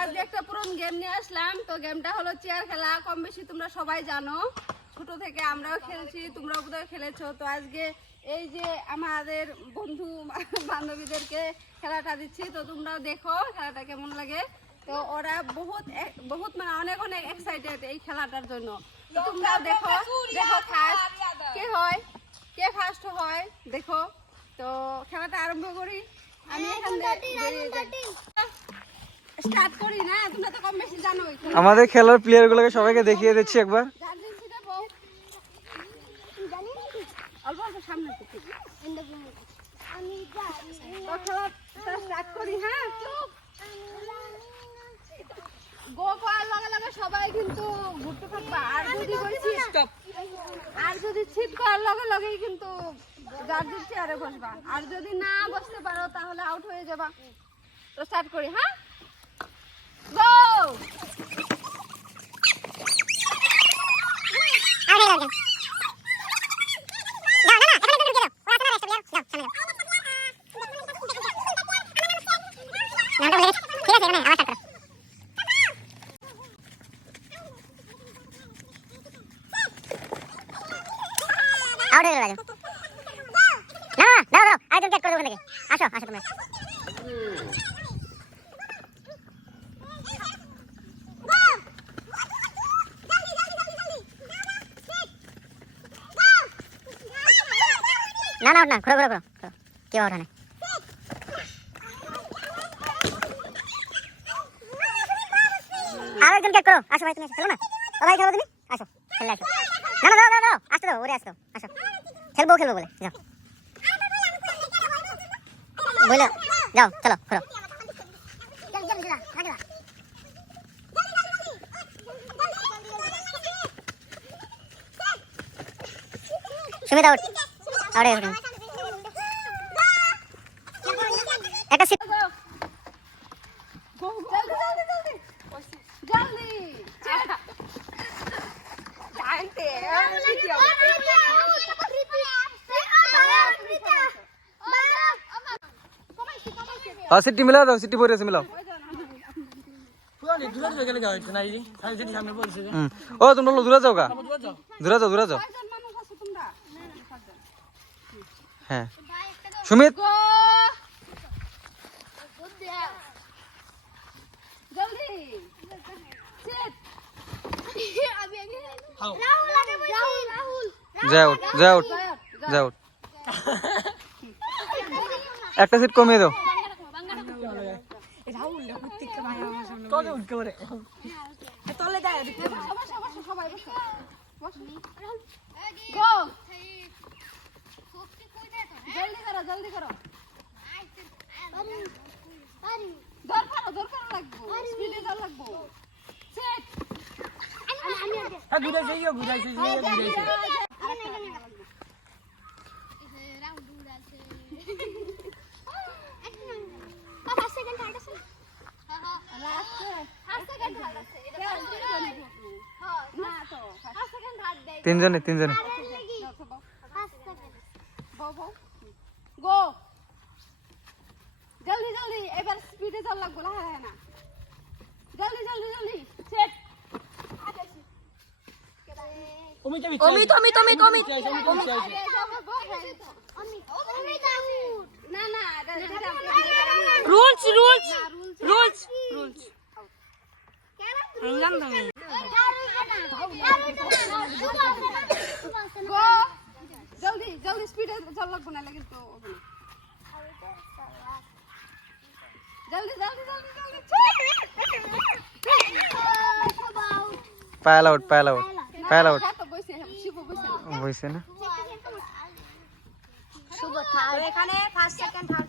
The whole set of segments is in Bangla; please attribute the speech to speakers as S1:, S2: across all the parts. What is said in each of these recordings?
S1: আজকে একটা পুরন গেম নিয়ে আসলাম। তো গেমটা হলো চেয়ার খেলা। কম বেশি তোমরা সবাই জানো। ছোট থেকে আমরাও খেলছি তোমরাও বোধহয় খেলেছো। তো আজকে এই যে আমাদের বন্ধু বান্ধবীদেরকে খেলাটা দিচ্ছি তো তোমরাও দেখো খেলাটা কেমন লাগে। তো ওরা বহুত বহুত মানে অনেক অনেক এক্সাইটেড এই খেলাটার জন্য। তোমরাও দেখো দেখো ফার্স্ট কে হয়? কে ফার্স্ট হয়? দেখো। তো খেলাটা আরম্ভ করি। আমি এখান থেকে
S2: আমাদের খেলার প্লেয়ার গুলোকে সবাইকে দেখিয়ে দিচ্ছি একবার।
S1: হ্যাঁ? সবাই কিন্তু ঘুরতে থাকবা। আর যদি স্টপ আর যদি ছিট করার লগে লগেই কিন্তু চেয়ারে বসবা। আর যদি না বসতে পারো তাহলে আউট হয়ে যাবা। তো স্টার্ট করি হ্যাঁ?
S3: আউট হয়ে গেল না না দাও আসো আসো তোমরা না না out না ঘুরো ঘুরো ঘুরো। কেউ হয় না। আর একজন ক্যাট করো। আসো ভাই, তুমি আসো। খেলো না? ও ভাই, খেলো তুমি? আসো খেলে আসো। না না দাও দাও আসতে দাও, ওরে আসতে আসো। খেলব খেলব বলে। যাও। বলে যাও, চলো ঘুরো সুমিত আউট একটা সিট
S1: জানতে
S2: হ্যাঁ সিটি মিলাও দাও সিটি পরে আছে মিলাও। হুম। ও তোমরা লোক দূরে যাও গা দূরে যাও দূরে যাও
S1: কয়জন মানুষ আছো তোমরা
S2: হ্যাঁ। সুমিত।
S1: গো। জলদি। সিট
S2: যাও যাও যাও একটা সিট কমিয়ে দাও।
S1: সবাই জলদি করো জলদি করো। দরকার দরকার লাগবো। স্পিডে জল লাগবো। সিট না তো
S2: তিনজনে তিনজনে
S1: গো জলদি জলদি এবার স্পিডে জল লাগবো না হ্যাঁ না জলদি জলদি জলদি সেট
S4: অমিত অমিত অমিত অমিত
S1: না না
S4: রুলস রুলস রুলস রুলস জানতাম
S1: গো জলদি জলদি স্পিডে জল লাগবো না কিন্তু জলদি জলদি জলদি জলদি
S2: Payal out Payal out Payal out
S1: তো বসে শিব বসে
S2: হয়েছে না
S3: এখানে ফার্স্ট সেকেন্ড থার্ড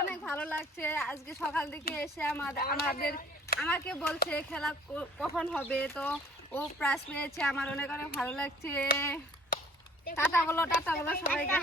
S1: অনেক ভালো লাগছে। আজকে সকাল থেকে এসে আমাদের আমাদের আমাকে বলছে খেলা কখন হবে? তো ও প্রাইজ পেয়েছে আমার অনেক অনেক ভালো লাগছে। টাটা বলো টাটা বলো সবাইকে।